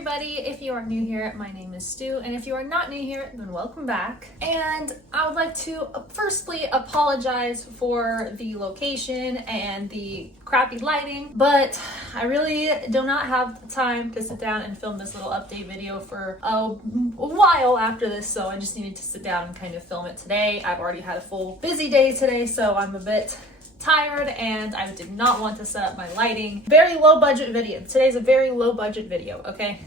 everybody, if you are new here, my name is Stu, and if you are not new here, then welcome back. And I would like to firstly apologize for the location and the crappy lighting, but I really do not have the time to sit down and film this little update video for a while after this, so I just needed to sit down and kind of film it today. I've already had a full busy day today, so I'm a bit tired and I did not want to set up my lighting. Very low budget video. Today's a very low budget video, okay?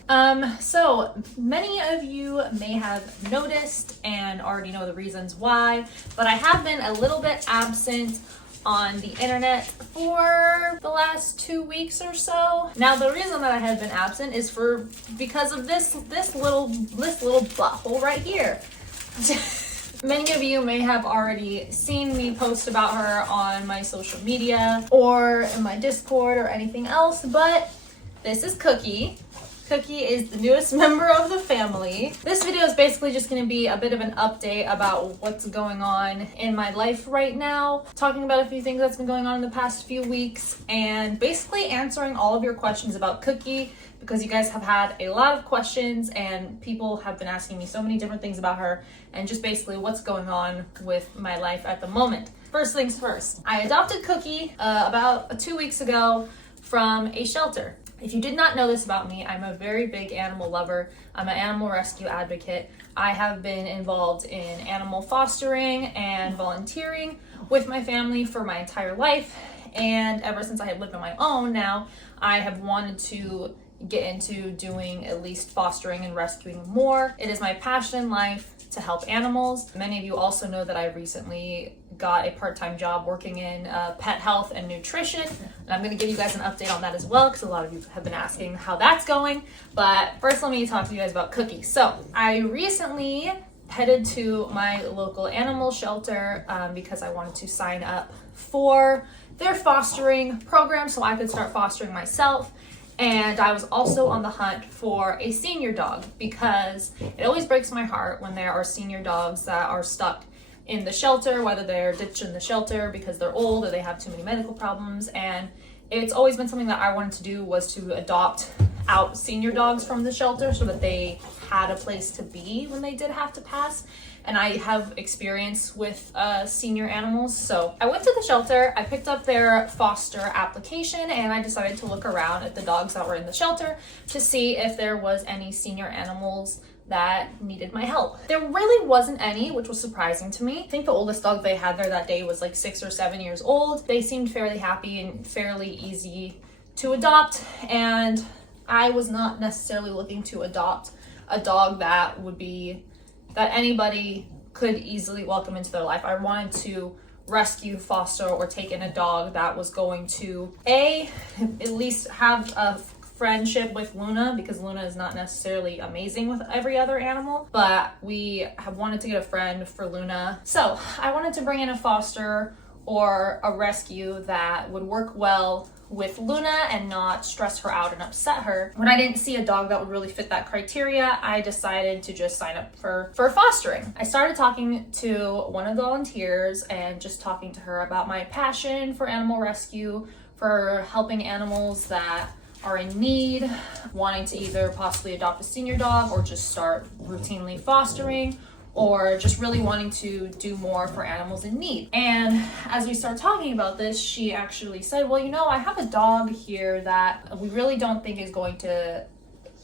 So many of you may have noticed and already know the reasons why, but I have been a little bit absent on the internet for the last 2 weeks or so. Now the reason that I have been absent is because of this little butthole right here. Many of you may have already seen me post about her on my social media or in my Discord or anything else, but this is Cookie. Cookie is the newest member of the family. This video is basically just going to be a bit of an update about what's going on in my life right now, talking about a few things that's been going on in the past few weeks, and basically answering all of your questions about Cookie, because you guys have had a lot of questions and people have been asking me so many different things about her and just basically what's going on with my life at the moment. First things first, I adopted Cookie about 2 weeks ago from a shelter. If you did not know this about me, I'm a very big animal lover. I'm an animal rescue advocate. I have been involved in animal fostering and volunteering with my family for my entire life. And ever since I have lived on my own now, I have wanted to get into doing at least fostering and rescuing more. It is my passion in life to help animals. Many of you also know that I recently got a part-time job working in pet health and nutrition, and I'm going to give you guys an update on that as well because a lot of you have been asking how that's going. But first, let me talk to you guys about Cookie. So I recently headed to my local animal shelter because I wanted to sign up for their fostering program so I could start fostering myself. And I was also on the hunt for a senior dog because it always breaks my heart when there are senior dogs that are stuck in the shelter, whether they're ditched in the shelter because they're old or they have too many medical problems. And it's always been something that I wanted to do, was to adopt out senior dogs from the shelter so that they had a place to be when they did have to pass. And I have experience with senior animals. So I went to the shelter, I picked up their foster application, and I decided to look around at the dogs that were in the shelter to see if there was any senior animals that needed my help. There really wasn't any, which was surprising to me. I think the oldest dog they had there that day was like 6 or 7 years old. They seemed fairly happy and fairly easy to adopt, and I was not necessarily looking to adopt a dog that anybody could easily welcome into their life. I wanted to rescue, foster, or take in a dog that was going to at least have a friendship with Luna, because Luna is not necessarily amazing with every other animal, but we have wanted to get a friend for Luna. So I wanted to bring in a foster or a rescue that would work well with Luna and not stress her out and upset her. When I didn't see a dog that would really fit that criteria, I decided to just sign up for fostering. I started talking to one of the volunteers and just talking to her about my passion for animal rescue, for helping animals that are in need, wanting to either possibly adopt a senior dog or just start routinely fostering, or just really wanting to do more for animals in need. And as we start talking about this, she actually said, well, I have a dog here that we really don't think is going to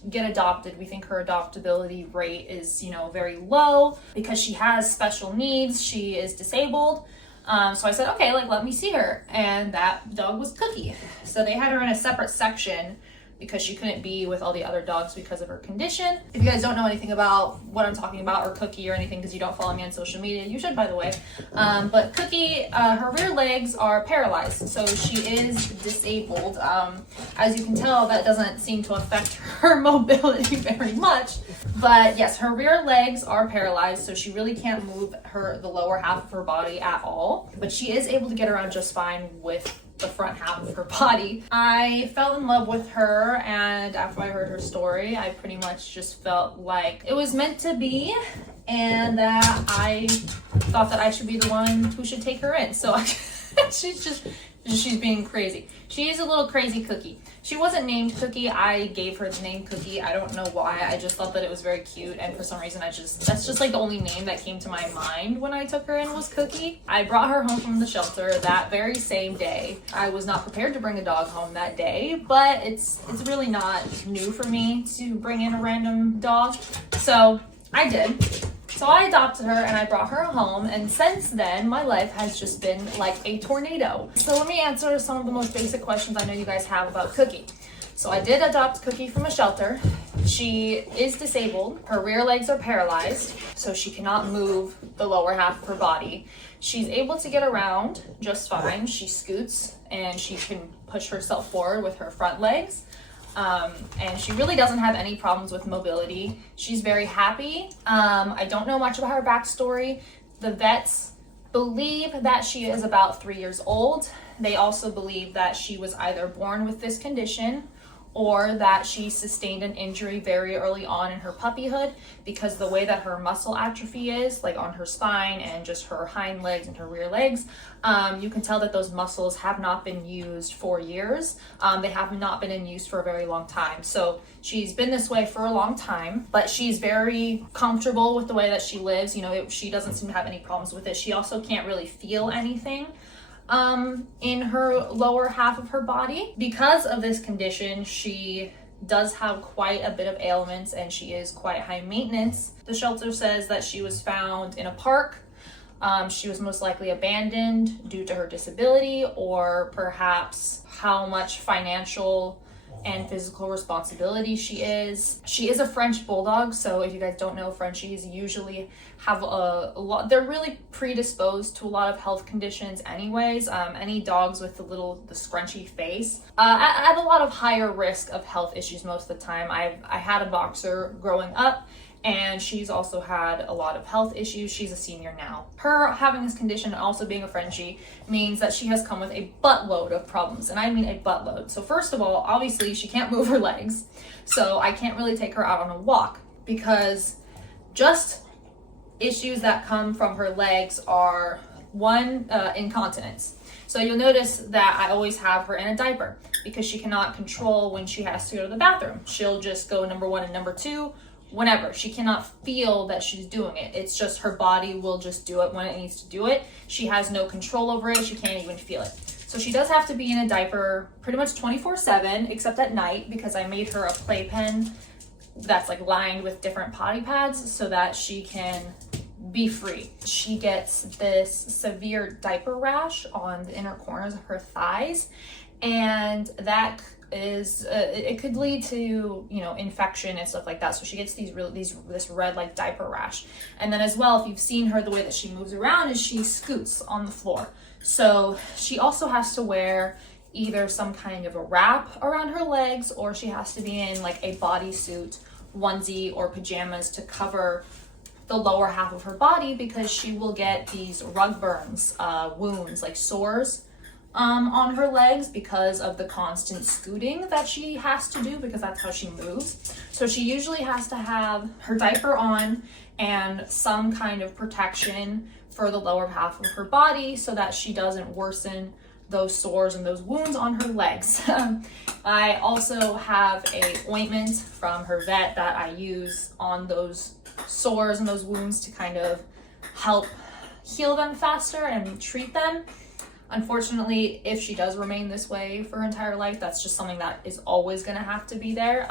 get adopted. We think her adoptability rate is, very low because she has special needs. She is disabled. So I said, okay, let me see her. And that dog was Cookie. So they had her in a separate section because she couldn't be with all the other dogs because of her condition. If you guys don't know anything about what I'm talking about or Cookie or anything because you don't follow me on social media, you should, by the way. But Cookie, her rear legs are paralyzed, so she is disabled. As you can tell, that doesn't seem to affect her mobility very much. But yes, her rear legs are paralyzed, so she really can't move the lower half of her body at all. But she is able to get around just fine with the front half of her body. I fell in love with her, and after I heard her story, I pretty much just felt like it was meant to be and that I thought that I should be the one who should take her in. So she's She's being crazy. She is a little crazy Cookie. She wasn't named Cookie. I gave her the name Cookie. I don't know why. I just thought that it was very cute, and for some reason that's just like the only name that came to my mind when I took her in was Cookie. I brought her home from the shelter that very same day. I was not prepared to bring a dog home that day, but it's really not new for me to bring in a random dog. So I did. So I adopted her and I brought her home, and since then my life has just been like a tornado. So let me answer some of the most basic questions I know you guys have about Cookie. So I did adopt Cookie from a shelter. She is disabled. Her rear legs are paralyzed, so she cannot move the lower half of her body. She's able to get around just fine. She scoots and she can push herself forward with her front legs. And she really doesn't have any problems with mobility. She's very happy. I don't know much about her backstory. The vets believe that she is about 3 years old. They also believe that she was either born with this condition or that she sustained an injury very early on in her puppyhood, because the way that her muscle atrophy is, like on her spine and just her hind legs and her rear legs, you can tell that those muscles have not been used for years. They have not been in use for a very long time. So she's been this way for a long time, but she's very comfortable with the way that she lives. You know, she doesn't seem to have any problems with it. She also can't really feel anything in her lower half of her body. Because of this condition, she does have quite a bit of ailments and she is quite high maintenance. The shelter says that she was found in a park. She was most likely abandoned due to her disability, or perhaps how much financial and physical responsibility she is. She is a French bulldog, so if you guys don't know, Frenchies usually have a lot, they're really predisposed to a lot of health conditions anyways. Any dogs with the scrunchy face have a lot of higher risk of health issues most of the time. I had a boxer growing up, and she's also had a lot of health issues. She's a senior now. Her having this condition and also being a Frenchie means that she has come with a buttload of problems, and I mean a buttload. So first of all, obviously she can't move her legs, so I can't really take her out on a walk, because just issues that come from her legs are one, incontinence. So you'll notice that I always have her in a diaper because she cannot control when she has to go to the bathroom. She'll just go number 1 and number 2 whenever. She cannot feel that she's doing it. It's just her body will just do it when it needs to do it. She has no control over it. She can't even feel it. So she does have to be in a diaper pretty much 24/7, except at night, because I made her a playpen that's like lined with different potty pads so that she can be free. She gets this severe diaper rash on the inner corners of her thighs, and that is it could lead to, you know, infection and stuff like that. So she gets this red like diaper rash. And then as well, if you've seen her, the way that she moves around is she scoots on the floor. So she also has to wear either some kind of a wrap around her legs, or she has to be in like a bodysuit, onesie, or pajamas to cover the lower half of her body, because she will get these rug burns, wounds, like sores on her legs because of the constant scooting that she has to do, because that's how she moves. So she usually has to have her diaper on and some kind of protection for the lower half of her body so that she doesn't worsen those sores and those wounds on her legs. I also have a ointment from her vet that I use on those sores and those wounds to kind of help heal them faster and treat them. Unfortunately, if she does remain this way for her entire life, that's just something that is always going to have to be there,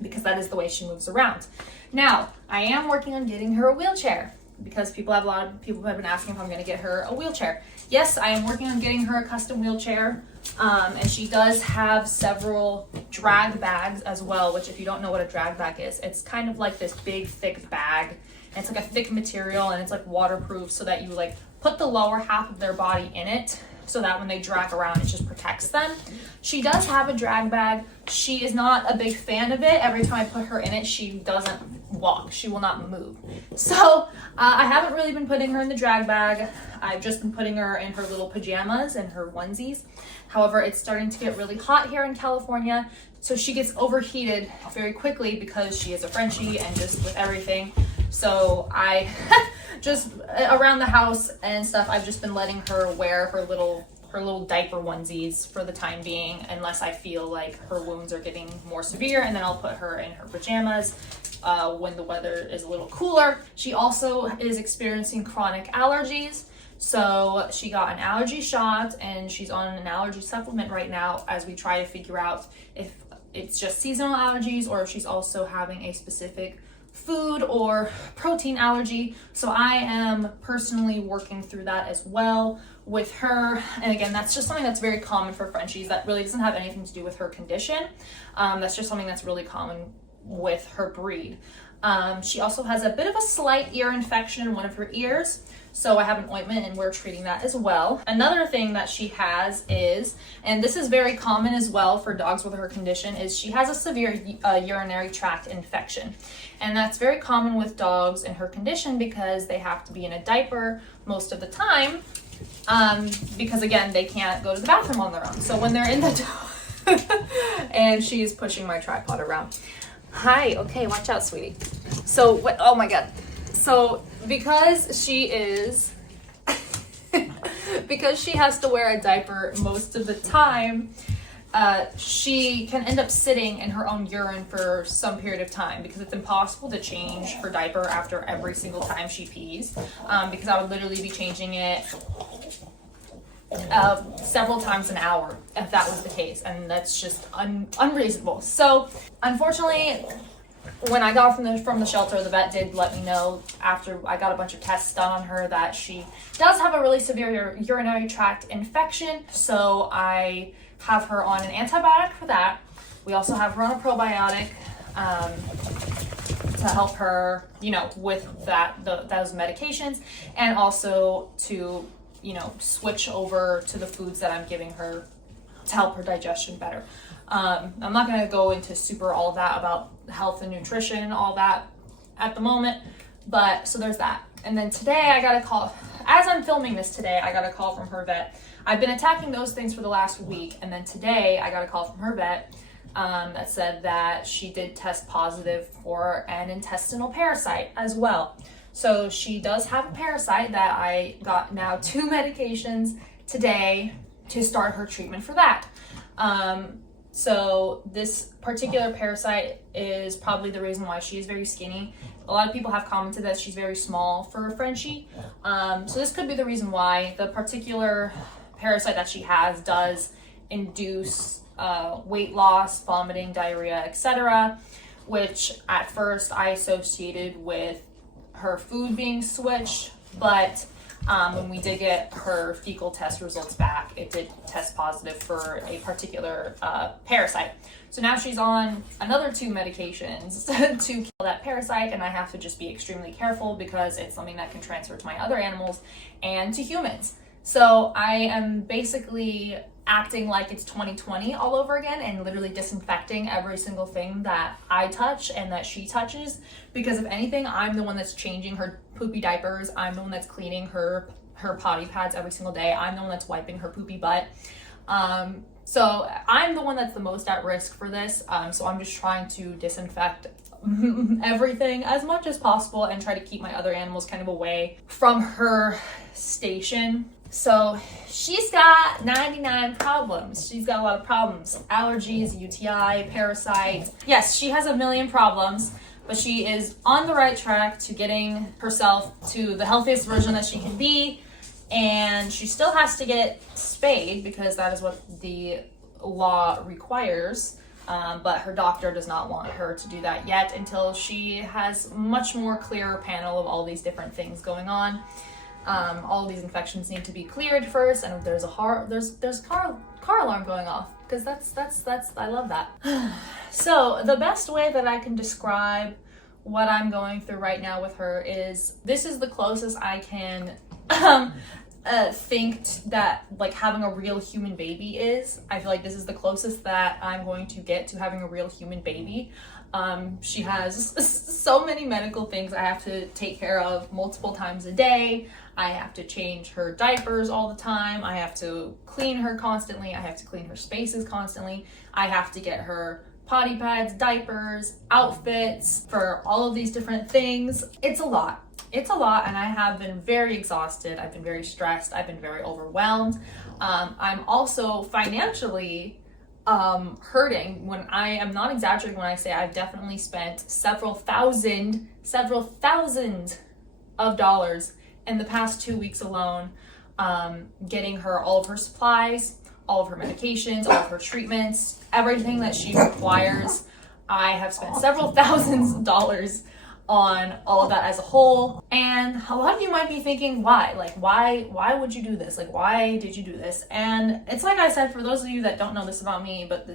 because that is the way she moves around. Now, I am working on getting her a wheelchair, because a lot of people have been asking if I'm going to get her a wheelchair. Yes, I am working on getting her a custom wheelchair, and she does have several drag bags as well, which if you don't know what a drag bag is, it's kind of like this big, thick bag, and it's like a thick material, and it's like waterproof, so that you like put the lower half of their body in it, so that when they drag around, it just protects them. She does have a drag bag. She is not a big fan of it. Every time I put her in it, she doesn't walk. She will not move. So I haven't really been putting her in the drag bag. I've just been putting her in her little pajamas and her onesies. However, it's starting to get really hot here in California, so she gets overheated very quickly because she is a Frenchie and just with everything. So I just around the house and stuff, I've just been letting her wear her her little diaper onesies for the time being, unless I feel like her wounds are getting more severe, and then I'll put her in her pajamas when the weather is a little cooler. She also is experiencing chronic allergies. So she got an allergy shot and she's on an allergy supplement right now as we try to figure out if it's just seasonal allergies or if she's also having a specific food or protein allergy. So I am personally working through that as well with her. And again, that's just something that's very common for Frenchies. That really doesn't have anything to do with her condition. That's just something that's really common with her breed. She also has a bit of a slight ear infection in one of her ears. So I have an ointment and we're treating that as well. Another thing that she has is, and this is very common as well for dogs with her condition, is she has a severe urinary tract infection. And that's very common with dogs in her condition because they have to be in a diaper most of the time because again, they can't go to the bathroom on their own. So when they're in the and she's pushing my tripod around. Hi, okay, watch out, sweetie. So, oh my God. So because she is, because she has to wear a diaper most of the time, she can end up sitting in her own urine for some period of time because it's impossible to change her diaper after every single time she pees, because I would literally be changing it several times an hour if that was the case, and that's just unreasonable. So unfortunately, when I got from the shelter, the vet did let me know after I got a bunch of tests done on her that she does have a really severe urinary tract infection. So I have her on an antibiotic for that. We also have her on a probiotic to help her, you know, with those medications, and also to, you know, switch over to the foods that I'm giving her to help her digestion better. I'm not going to go into super all of that about health and nutrition and all that at the moment, but so there's that. And then today I got a call, as I'm filming this today, I got a call from her vet. I've been attacking those things for the last week, and then today I got a call from her vet that said that she did test positive for an intestinal parasite as well. So she does have a parasite that I got now 2 medications today to start her treatment for that. So this particular parasite is probably the reason why she is very skinny. A lot of people have commented that she's very small for a Frenchie. So this could be the reason why. The particular parasite that she has does induce weight loss, vomiting, diarrhea, etc., which at first I associated with her food being switched, but when we did get her fecal test results back, it did test positive for a particular parasite. So now she's on another 2 medications to kill that parasite, and I have to just be extremely careful because it's something that can transfer to my other animals and to humans. So I am basically acting like it's 2020 all over again and literally disinfecting every single thing that I touch and that she touches, because if anything, I'm the one that's changing her poopy diapers. I'm the one that's cleaning her potty pads every single day. I'm the one that's wiping her poopy butt. So I'm the one that's the most at risk for this. So I'm just trying to disinfect everything as much as possible and try to keep my other animals kind of away from her station. So she's got 99 problems. She's got a lot of problems. Allergies, UTI, parasite. Yes, she has a million problems, but she is on the right track to getting herself to the healthiest version that she can be. And she still has to get spayed because that is what the law requires. But her doctor does not want her to do that yet until she has much more clearer panel of all these different things going on. All of these infections need to be cleared first, and if there's a car alarm going off, because that's I love that. So the best way that I can describe what I'm going through right now with her is this is the closest I can think that like having a real human baby is. I feel like this is the closest that I'm going to get to having a real human baby. She has so many medical things I have to take care of multiple times a day. I have to change her diapers all the time. I have to clean her constantly. I have to clean her spaces constantly. I have to get her potty pads, diapers, outfits for all of these different things. It's a lot. it's a lot, and I have been very exhausted. I've been very stressed. I've been very overwhelmed. I'm also financially hurting. When I am not exaggerating when I say I've definitely spent several thousand of dollars in the past 2 weeks alone, getting her all of her supplies, all of her medications, all of her treatments, everything that she requires. I have spent several thousands of dollars on all of that as a whole. And a lot of you might be thinking, why? Like, why would you do this? Like, why did you do this? And it's like I said, for those of you that don't know this about me, but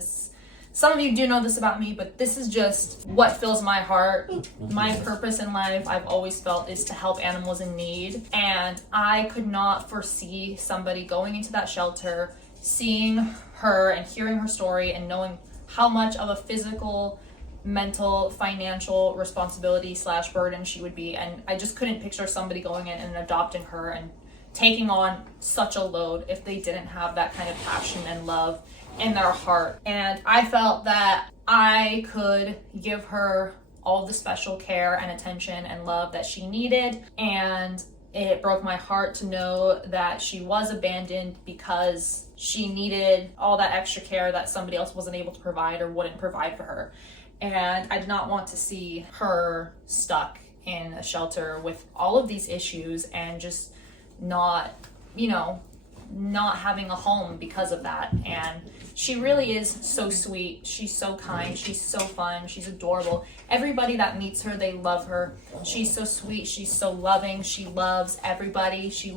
some of you do know this about me, but this is just what fills my heart. My purpose in life, I've always felt, is to help animals in need. And I could not foresee somebody going into that shelter, seeing her and hearing her story and knowing how much of a physical, mental, financial responsibility / burden she would be. And I just couldn't picture somebody going in and adopting her and taking on such a load if they didn't have that kind of passion and love in their heart. And I felt that I could give her all the special care and attention and love that she needed. And it broke my heart to know that she was abandoned because she needed all that extra care that somebody else wasn't able to provide or wouldn't provide for her. And I did not want to see her stuck in a shelter with all of these issues and just not having a home because of that. And she really is so sweet. She's so kind. She's so fun. She's adorable. Everybody that meets her, they love her. She's so sweet. She's so loving. She loves everybody. She's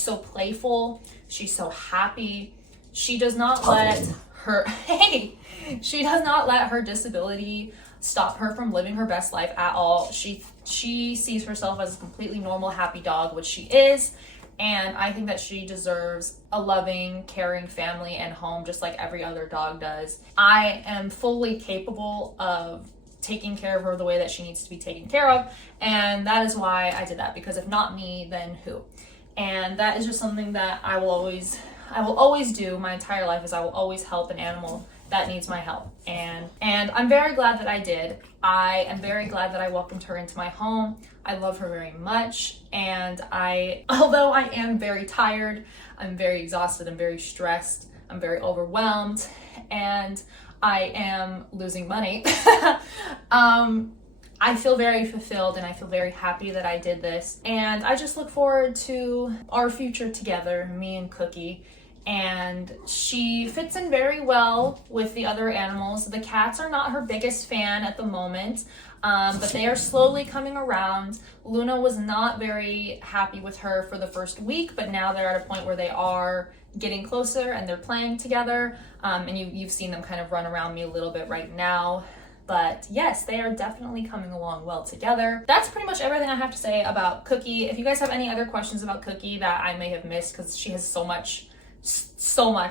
so playful. She's so happy. She does not let her, she does not let her disability stop her from living her best life at all. She sees herself as a completely normal, happy dog, which she is. And I think that she deserves a loving, caring family and home just like every other dog does. I am fully capable of taking care of her the way that she needs to be taken care of. And that is why I did that, because if not me, then who? And that is just something that I will always do my entire life, is I will always help an animal that needs my help. And I'm very glad that I did. I am very glad that I welcomed her into my home. I love her very much. And although I am very tired, I'm very exhausted, I'm very stressed, I'm very overwhelmed, and I am losing money. I feel very fulfilled and I feel very happy that I did this. And I just look forward to our future together, me and Cookie. And she fits in very well with the other animals. The cats are not her biggest fan at the moment, but they are slowly coming around. Luna was not very happy with her for the first week, but now they're at a point where they are getting closer and they're playing together. And you've seen them kind of run around me a little bit right now. But yes, they are definitely coming along well together. That's pretty much everything I have to say about Cookie. If you guys have any other questions about Cookie that I may have missed, because she has so much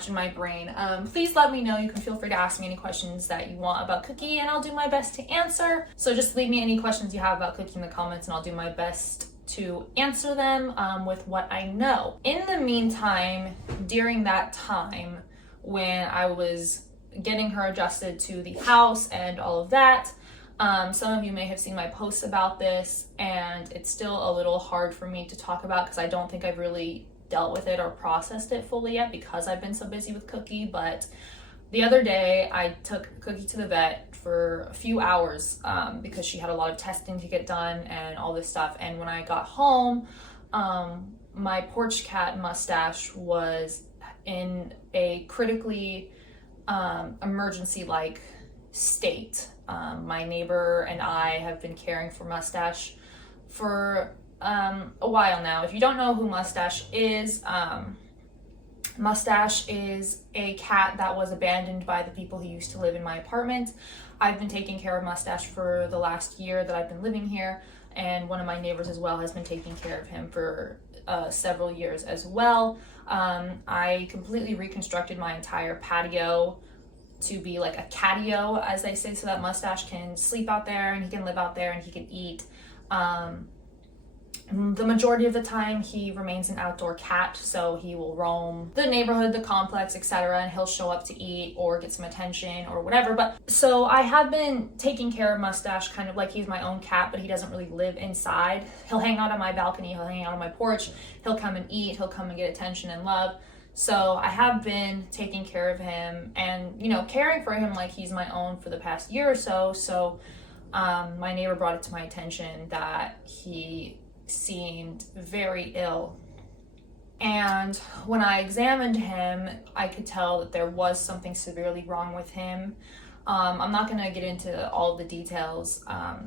in my brain, please let me know. You can feel free to ask me any questions that you want about Cookie and I'll do my best to answer. So just leave me any questions you have about Cookie in the comments and I'll do my best to answer them with what I know. In the meantime, during that time when I was getting her adjusted to the house and all of that, some of you may have seen my posts about this, and it's still a little hard for me to talk about because I don't think I've really dealt with it or processed it fully yet because I've been so busy with Cookie. But the other day I took Cookie to the vet for a few hours because she had a lot of testing to get done and all this stuff. And when I got home, my porch cat Mustache was in a critically emergency-like state. My neighbor and I have been caring for Mustache for a while now. If you don't know who Mustache is a cat that was abandoned by the people who used to live in my apartment. I've been taking care of Mustache for the last year that I've been living here, and one of my neighbors as well has been taking care of him for several years as well. I completely reconstructed my entire patio to be like a catio, as they say, so that Mustache can sleep out there and he can live out there and he can eat. The majority of the time he remains an outdoor cat, so he will roam the neighborhood, the complex, etc., and he'll show up to eat or get some attention or whatever. But so I have been taking care of Mustache kind of like he's my own cat, but he doesn't really live inside. He'll hang out on my balcony, he'll hang out on my porch, he'll come and eat, he'll come and get attention and love. So I have been taking care of him and, you know, caring for him like he's my own for the past year or so. So my neighbor brought it to my attention that he seemed very ill. And when I examined him, I could tell that there was something severely wrong with him. I'm not going to get into all the details,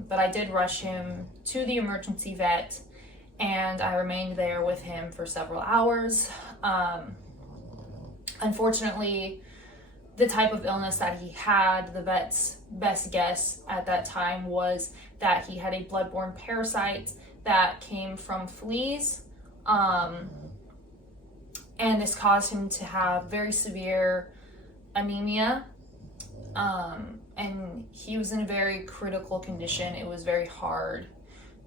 but I did rush him to the emergency vet, and I remained there with him for several hours. Unfortunately, the type of illness that he had, the vet's best guess at that time was that he had a bloodborne parasite that came from fleas, and this caused him to have very severe anemia, and he was in a very critical condition. It was very hard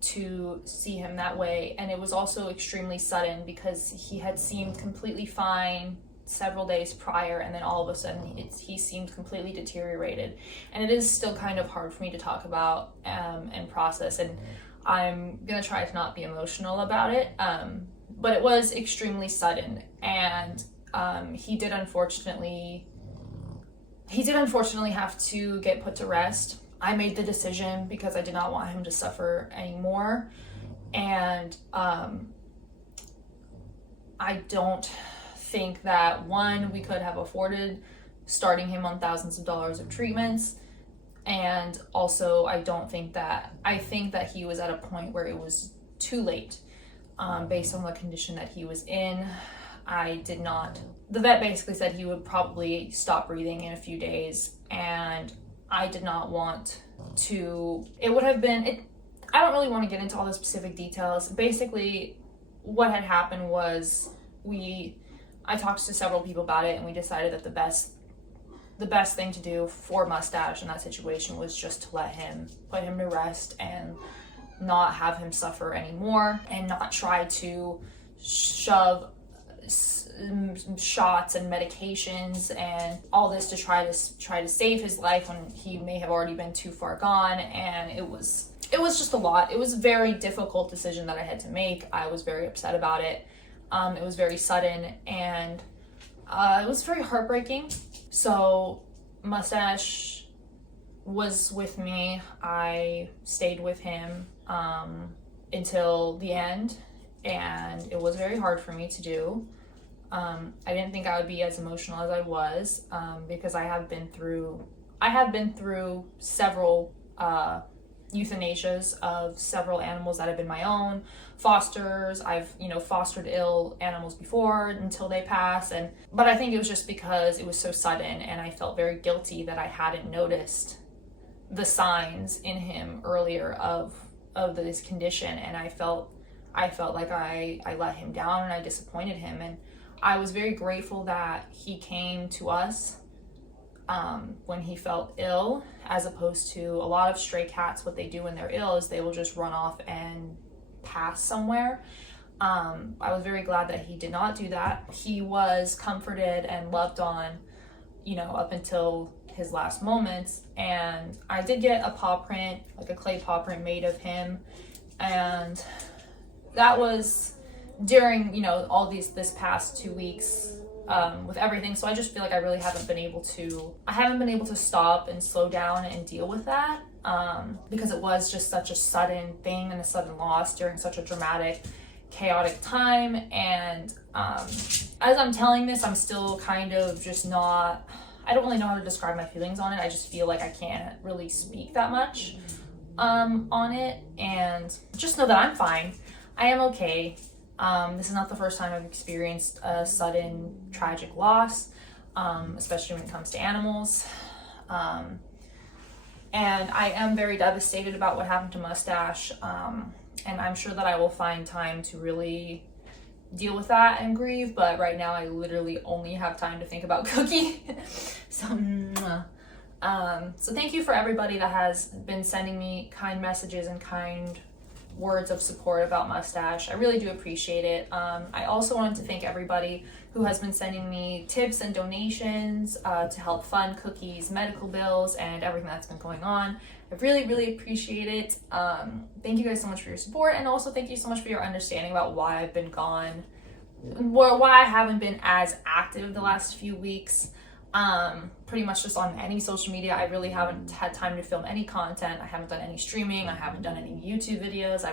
to see him that way, and it was also extremely sudden because he had seemed completely fine several days prior, and then all of a sudden he seemed completely deteriorated, and it is still kind of hard for me to talk about and process, and I'm gonna try to not be emotional about it, but it was extremely sudden, and he did unfortunately have to get put to rest. I made the decision because I did not want him to suffer anymore, and I don't think that, one, we could have afforded starting him on thousands of dollars of treatments, and also I think that he was at a point where it was too late, based on the condition that he was in. The vet basically said he would probably stop breathing in a few days, and I did not want to, I don't really want to get into all the specific details. Basically, what had happened was I talked to several people about it, and we decided that the best thing to do for Mustache in that situation was just to put him to rest and not have him suffer anymore, and not try to shove shots and medications and all this to try to save his life when he may have already been too far gone. And it was just a lot. It was a very difficult decision that I had to make. I was very upset about it. It was very sudden, and it was very heartbreaking. So Mustache was with me. I stayed with him until the end, and it was very hard for me to do. I didn't think I would be as emotional as I was, because I have been through several euthanasias of several animals that have been my own fosters. I've fostered ill animals before until they pass, but I think it was just because it was so sudden, and I felt very guilty that I hadn't noticed the signs in him earlier of this condition, and I felt like I let him down and I disappointed him. And I was very grateful that he came to us when he felt ill, as opposed to a lot of stray cats. What they do when they're ill is they will just run off and pass somewhere. I was very glad that he did not do that. He was comforted and loved on, up until his last moments. And I did get a paw print, like a clay paw print made of him, and that was during all this past 2 weeks with everything. So I just feel like I really haven't been able to stop and slow down and deal with that, because it was just such a sudden thing and a sudden loss during such a dramatic, chaotic time. And as I'm telling this, I'm still kind of just not, I don't really know how to describe my feelings on it. I just feel like I can't really speak that much on it, and just know that I'm fine. I am okay. This is not the first time I've experienced a sudden tragic loss, especially when it comes to animals. And I am very devastated about what happened to Mustache. And I'm sure that I will find time to really deal with that and grieve, but right now I literally only have time to think about Cookie. So thank you for everybody that has been sending me kind messages and kind words of support about Mustache. I really do appreciate it. I also wanted to thank everybody who has been sending me tips and donations to help fund Cookie's medical bills and everything that's been going on. I really, really appreciate it. Thank you guys so much for your support, and also thank you so much for your understanding about why I've been gone, why I haven't been as active the last few weeks. Pretty much just on any social media. I really haven't had time to film any content. I haven't done any streaming. I haven't done any YouTube videos.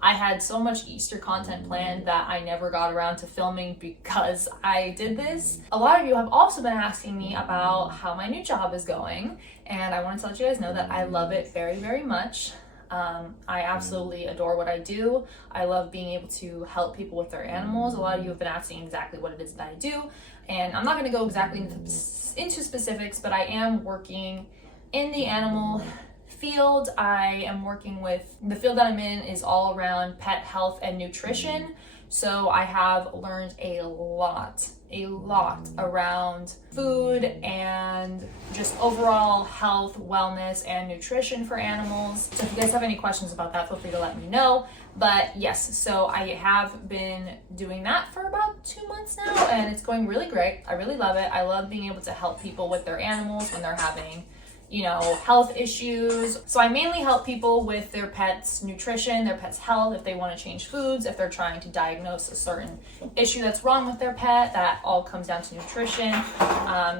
I had so much Easter content planned that I never got around to filming because I did this. A lot of you have also been asking me about how my new job is going, and I wanted to let you guys know that I love it very, very much. I absolutely adore what I do. I love being able to help people with their animals. A lot of you have been asking exactly what it is that I do, and I'm not going to go exactly into specifics, but I am working in the animal field. I am working with, the field that I'm in is all around pet health and nutrition. So I have learned a lot around food and just overall health, wellness, and nutrition for animals. So if you guys have any questions about that, feel free to let me know. But yes, so I have been doing that for about 2 months now, and it's going really great. I really love it. I love being able to help people with their animals when they're having, you know, health issues. So I mainly help people with their pets' nutrition, their pet's health, if they want to change foods, if they're trying to diagnose a certain issue that's wrong with their pet. That all comes down to nutrition.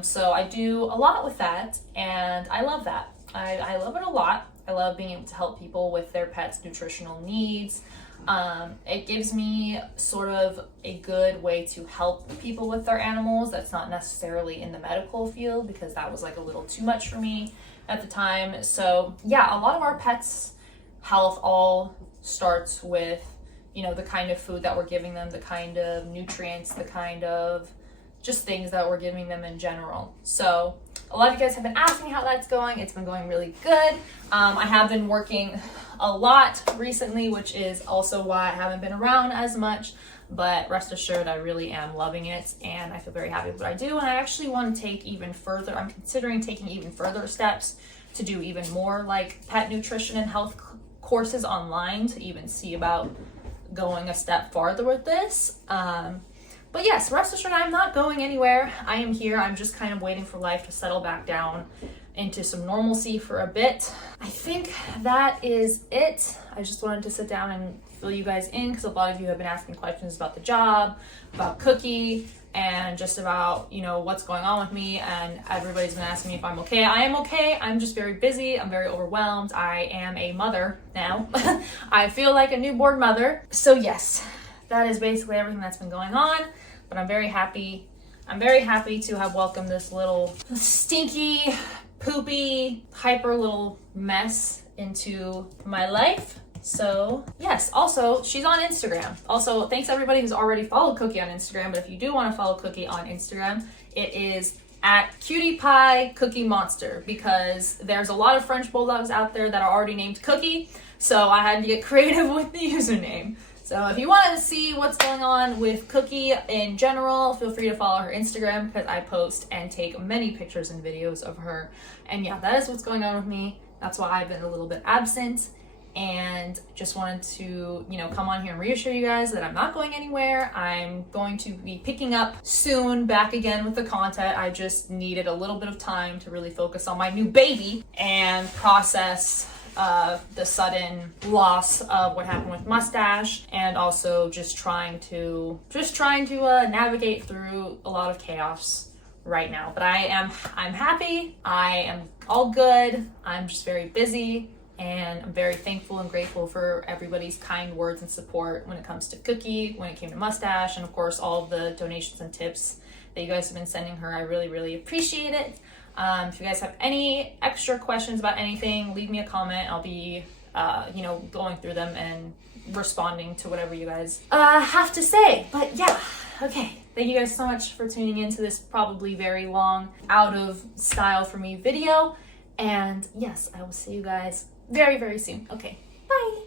So I do a lot with that, and I love that. I love it a lot. I love being able to help people with their pets' nutritional needs. It gives me sort of a good way to help people with their animals that's not necessarily in the medical field, because that was like a little too much for me at the time. So yeah, a lot of our pets' health all starts with, you know, the kind of food that we're giving them, the kind of nutrients, the kind of just things that we're giving them in general. So a lot of you guys have been asking how that's going. It's been going really good. I have been working a lot recently, which is also why I haven't been around as much, but rest assured I really am loving it, and I feel very happy with what I do. And I actually want to take even further, I'm considering taking even further steps to do even more like pet nutrition and health courses online, to even see about going a step farther with this. But yes, rest assured I'm not going anywhere. I am here. I'm just kind of waiting for life to settle back down into some normalcy for a bit. I think that is it. I just wanted to sit down and fill you guys in, because a lot of you have been asking questions about the job, about Cookie, and just about, you know, what's going on with me, and everybody's been asking me if I'm okay. I am okay. I'm just very busy. I'm very overwhelmed. I am a mother now. I feel like a newborn mother. So yes, that is basically everything that's been going on, but I'm very happy. I'm very happy to have welcomed this little stinky, poopy, hyper little mess into my life. So yes, also she's on Instagram. Also, thanks everybody who's already followed Cookie on Instagram, but if you do want to follow Cookie on Instagram, it is at Cutie Pie Cookie Monster, because there's a lot of French bulldogs out there that are already named Cookie, so I had to get creative with the username. So if you want to see what's going on with Cookie in general, feel free to follow her Instagram, because I post and take many pictures and videos of her. And yeah, that is what's going on with me. That's why I've been a little bit absent, and just wanted to, you know, come on here and reassure you guys that I'm not going anywhere. I'm going to be picking up soon back again with the content. I just needed a little bit of time to really focus on my new baby and process the sudden loss of what happened with Mustache, and also just trying to navigate through a lot of chaos right now. But I'm happy. I am all good. I'm just very busy, and I'm very thankful and grateful for everybody's kind words and support when it comes to Cookie, when it came to Mustache, and of course all of the donations and tips that you guys have been sending her. I really, really appreciate it. If you guys have any extra questions about anything, leave me a comment. I'll be, going through them and responding to whatever you guys have to say. But yeah, okay. Thank you guys so much for tuning into this probably very long, out of style for me video. And yes, I will see you guys very, very soon. Okay, bye.